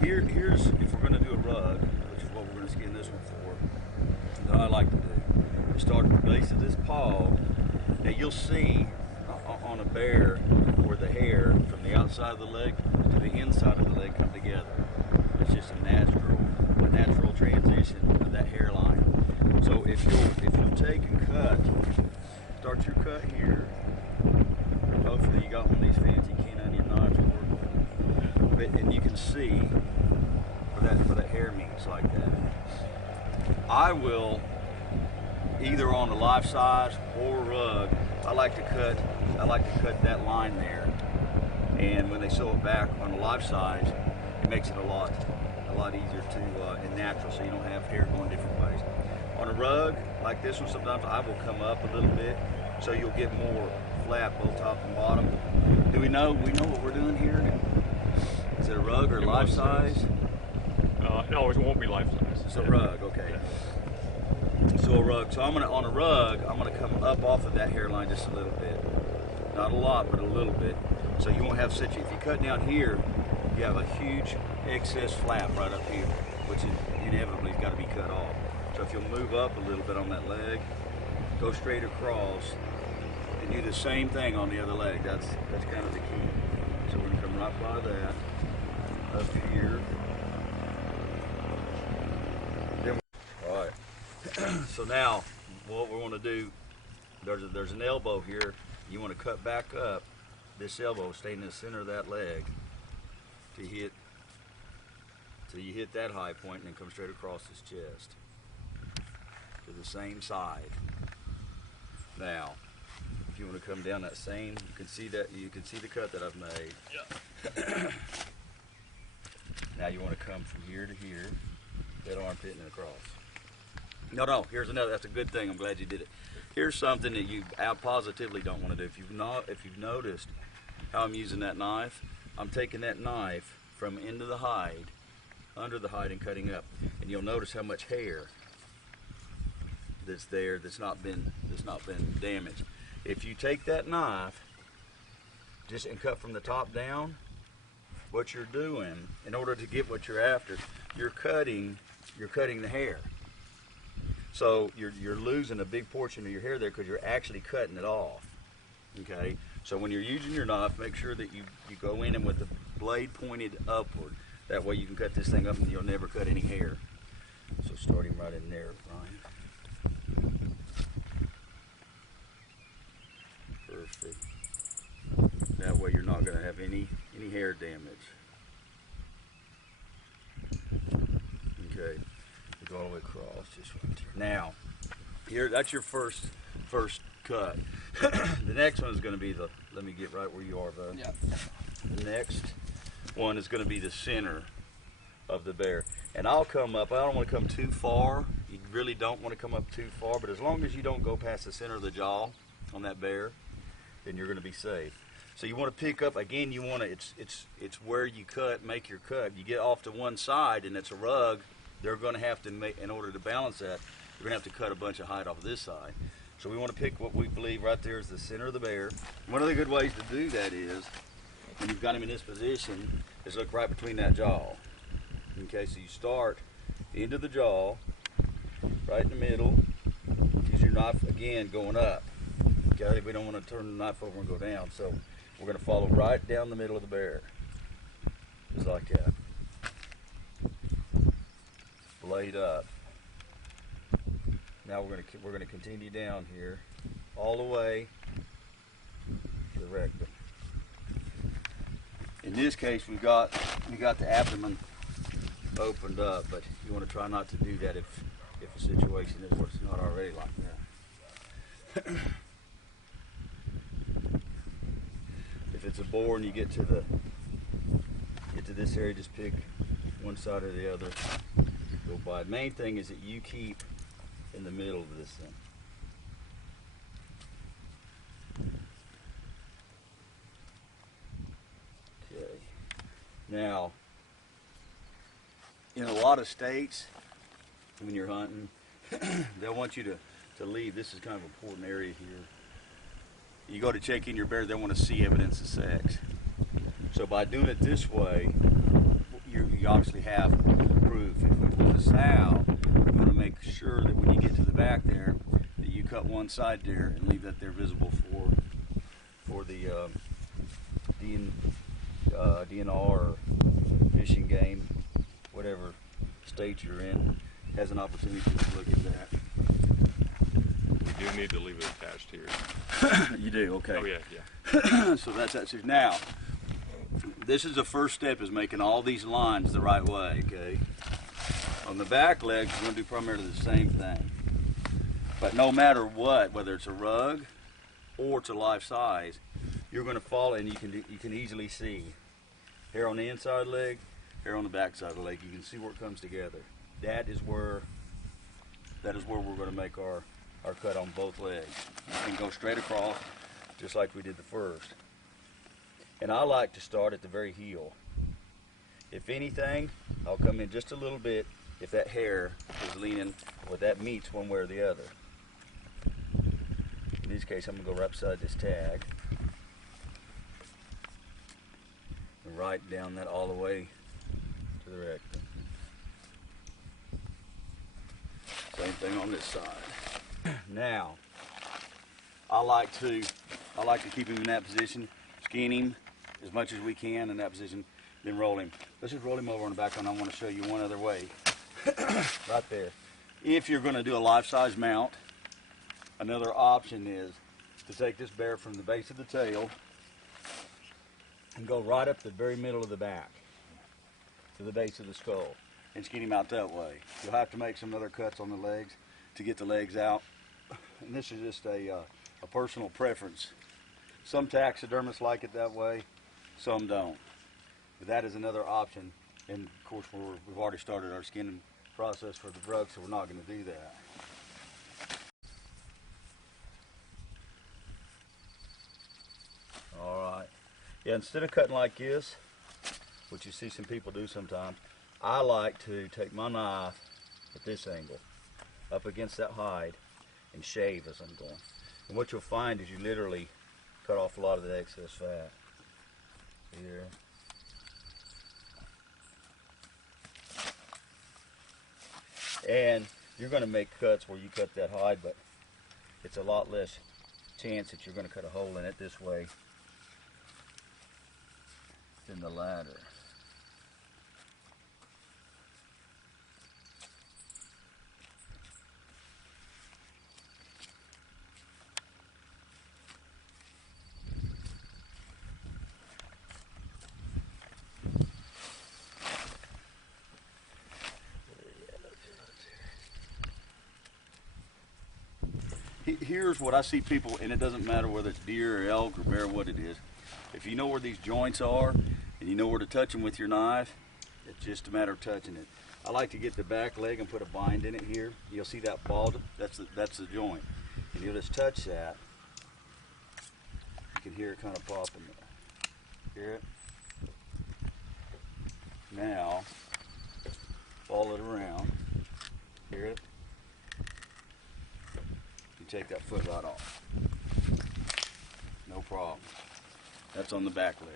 Here's if we're going to do a rug, which is what we're going to skin this one for. That I like to do. You start at the base of this paw. Now you'll see on a bear where the hair from the outside of the leg to the inside of the leg come together. It's just a natural transition of that hairline. So if you'll take and cut, start your cut here. Hopefully you got one of these fancy keen onion knives to work with, and you can see where that hair meets like that. I will either on the life size or rug. I like to cut that line there, and when they sew it back on the life size, it makes it a lot easier to and natural, so you don't have hair going different ways. On a rug like this one, sometimes I will come up a little bit, so you'll get more flat both top and bottom. Do we know what we're doing here? Is it a rug or life size? No, it won't be life size. It's a rug, okay. So a rug. So on a rug, I'm gonna come up off of that hairline just a little bit. Not a lot, but a little bit. So you won't have such. If you cut down here, you have a huge excess flap right up here, which is inevitably got to be cut off. So if you'll move up a little bit on that leg, go straight across, and do the same thing on the other leg. That's kind of the key. So we're gonna come right by that, up here. Then all right. So now, what we want to do, there's an elbow here. You want to cut back up this elbow, stay in the center of that leg till you hit that high point, and then come straight across his chest to the same side. Now, if you want to come down that same, you can see the cut that I've made. Yeah. Now you want to come from here to here, that armpit and across. No, here's another, that's a good thing, I'm glad you did it. Here's something that you positively don't want to do. If you've noticed how I'm using that knife, I'm taking that knife from into the hide, under the hide, and cutting up. And you'll notice how much hair that's there that's not been damaged. If you take that knife just and cut from the top down, what you're doing, in order to get what you're after, you're cutting the hair. So you're losing a big portion of your hair there because you're actually cutting it off. Okay? So when you're using your knife, make sure that you go in and with the blade pointed upward. That way you can cut this thing up and you'll never cut any hair. So starting right in there, Ryan. Perfect. That way you're not going to have any hair damage. Okay. Go all the way across, just right here. Now, here, that's your first cut. The next one is going to be let me get right where you are, bud. Yeah. The next one is going to be the center of the bear. And I'll come up, I don't want to come too far. You really don't want to come up too far, but as long as you don't go past the center of the jaw on that bear, then you're going to be safe. So you want to pick up, again, you want to, it's where you make your cut. You get off to one side and it's a rug, they're going to have to make, in order to balance that, you're going to have to cut a bunch of hide off of this side. So we want to pick what we believe right there is the center of the bear. One of the good ways to do that is, when you've got him in this position, is look right between that jaw. Okay, so you start into the jaw, right in the middle, use your knife again going up. Okay, we don't want to turn the knife over and go down, so we're going to follow right down the middle of the bear, just like that. Blade up. Now we're going to continue down here, all the way to the rectum. In this case, we got the abdomen opened up, but you want to try not to do that if the situation is where it's not already like that. If it's a boar and you get to this area, just pick one side or the other. Go by. The main thing is that you keep in the middle of this thing. Okay. Now, in a lot of states, when you're hunting, they'll want you to leave. This is kind of an important area here. You go to check in your bear, they want to see evidence of sex. So by doing it this way, you you obviously have proof. If we pull this out, you want to make sure that when you get to the back there, that you cut one side there and leave that there visible for the DNR or fishing game, whatever state you're in, has an opportunity to look at that. We do need to leave it attached here. You do, okay. Oh yeah, yeah. So that's that. Now, this is the first step, is making all these lines the right way, okay? On the back legs, we're going to do primarily the same thing. But no matter what, whether it's a rug or it's a life size, you're going to follow, and you can easily see hair on the inside leg, hair on the back side of the leg. You can see where it comes together. That is where we're going to make our cut on both legs. And go straight across, just like we did the first. And I like to start at the very heel. If anything, I'll come in just a little bit if that hair is leaning, or that meets one way or the other. In this case, I'm going to go right beside this tag. And right down that all the way to the rectum. Same thing on this side. Now, I like to keep him in that position, skin him as much as we can in that position, then roll him. Let's just roll him over on the back, and I want to show you one other way. Right there. If you're going to do a life-size mount, another option is to take this bear from the base of the tail and go right up the very middle of the back to the base of the skull and skin him out that way. You'll have to make some other cuts on the legs to get the legs out, and this is just a personal preference. Some taxidermists like it that way, some don't. But that is another option, and of course we've already started our skinning process for the rug, so we're not going to do that. Alright, yeah, instead of cutting like this, which you see some people do sometimes, I like to take my knife at this angle, up against that hide, and shave as I'm going. And what you'll find is you literally cut off a lot of the excess fat. Here. And you're going to make cuts where you cut that hide, but it's a lot less chance that you're going to cut a hole in it this way than the latter. Here's what I see people, and it doesn't matter whether it's deer or elk or bear, what it is. If you know where these joints are and you know where to touch them with your knife, it's just a matter of touching it. I like to get the back leg and put a bind in it here. You'll see that ball, that's the joint. And you'll just touch that. You can hear it kind of popping there. Hear it? Now, follow it around. Hear it? Take that foot right off. No problem. That's on the back leg.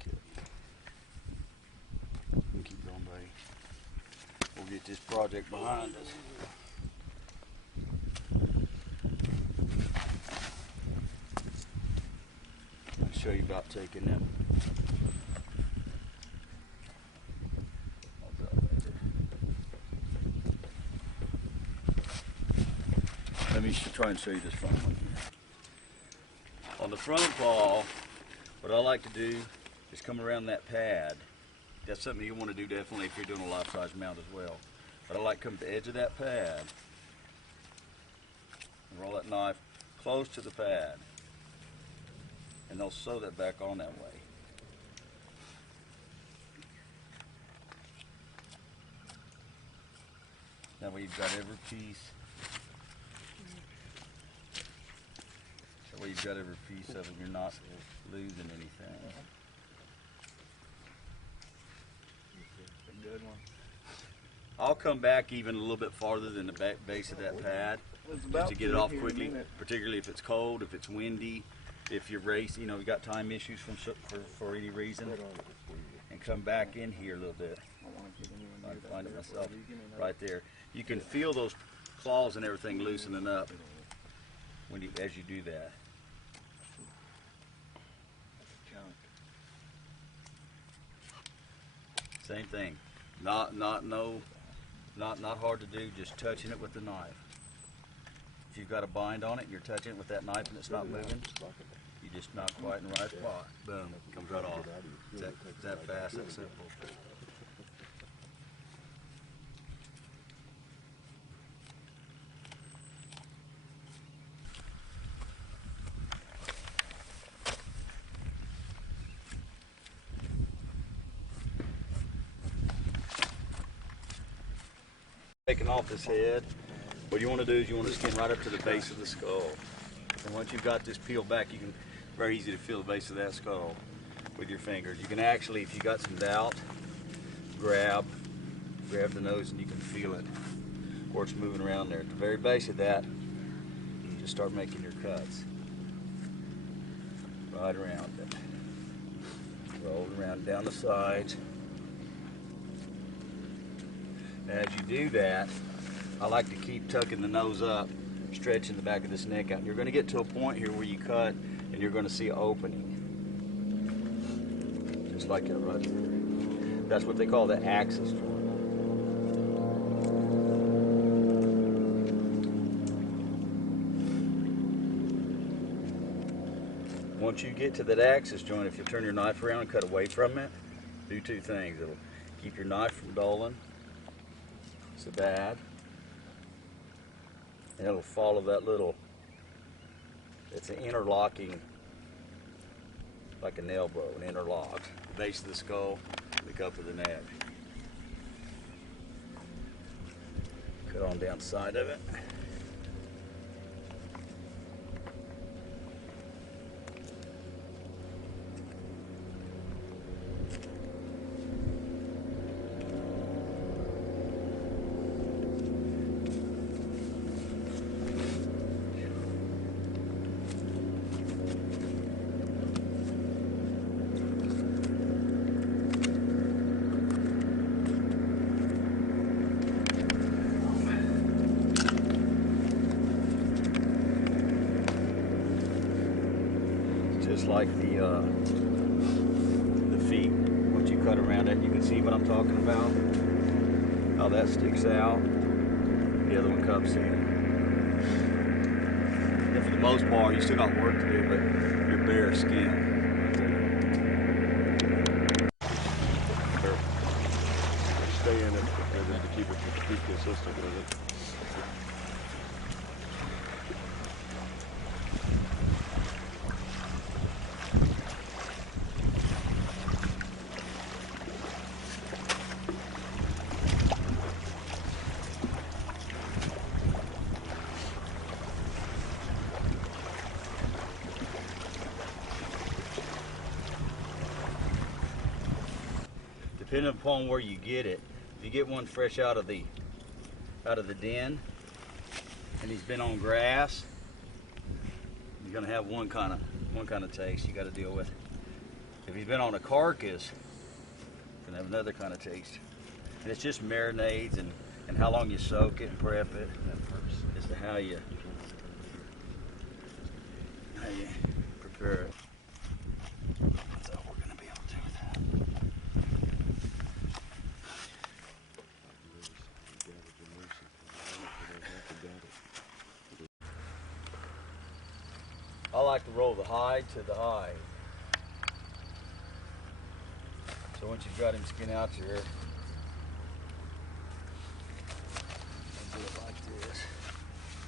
Okay. You can keep going, buddy. We'll get this project behind us. I'll show you about taking them. Let me try and show you this front one here. On the front paw, what I like to do is come around that pad. That's something you want to do definitely if you're doing a life-size mount as well. But I like to come to the edge of that pad and roll that knife close to the pad. And they'll sew that back on that way. That way you've got every piece. That way you've got every piece of it, you're not losing anything. Good one. I'll come back even a little bit farther than the back base of that pad just to get it off quickly, particularly if it's cold, if it's windy. if you're racing, you know, you got time issues for any reason, and come back in here a little bit. I can find it myself right there. You can feel those claws and everything loosening up as you do that. Same thing. Not hard to do, just touching it with the knife. If you've got a bind on it and you're touching it with that knife and it's not moving, you just not quite in the right spot. Boom, comes right off. It's that fast, that simple. Taking off this head, what you want to do is you want to skin right up to the base of the skull. And once you've got this peeled back, you can, very easy to feel the base of that skull with your fingers. You can actually, if you got some doubt, grab the nose and you can feel it where it's moving around there. At the very base of that, you just start making your cuts. Right around it. Roll around down the sides. As you do that, I like to keep tucking the nose up, stretching the back of this neck out. You're going to get to a point here where you cut and you're going to see an opening. Just like that right there. That's what they call the axis joint. Once you get to that axis joint, if you turn your knife around and cut away from it, do two things. It'll keep your knife from dulling so bad, and it'll follow that little, it's an interlocking, like a nail bow, an interlock. The base of the skull, the cup of the neck. Cut on down the side of it. Just like the feet. Once you cut around it, you can see what I'm talking about. How that sticks out. The other one cups in. And for the most part, you still got work to do, but your bare skin. Stay in it to keep consistent with it. Depending upon where you get it, if you get one fresh out of the den and he's been on grass, you're gonna have one kind of taste you got to deal with. If he's been on a carcass, you're gonna have another kind of taste. And it's just marinades and how long you soak it and prep it as to how you prepare it. That's all we're gonna be able to do with that. I like to roll the hide to the hide. So once you've got him skinned out here, do it like this.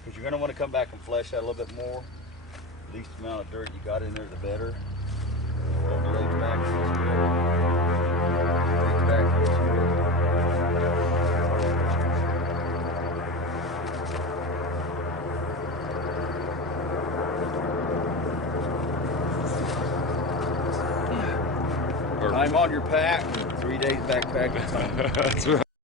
Because you're going to want to come back and flesh out a little bit more. The least amount of dirt you got in there, the better. Roll the legs back. Legs back. I'm on your pack. 3 days backpacking. That's right.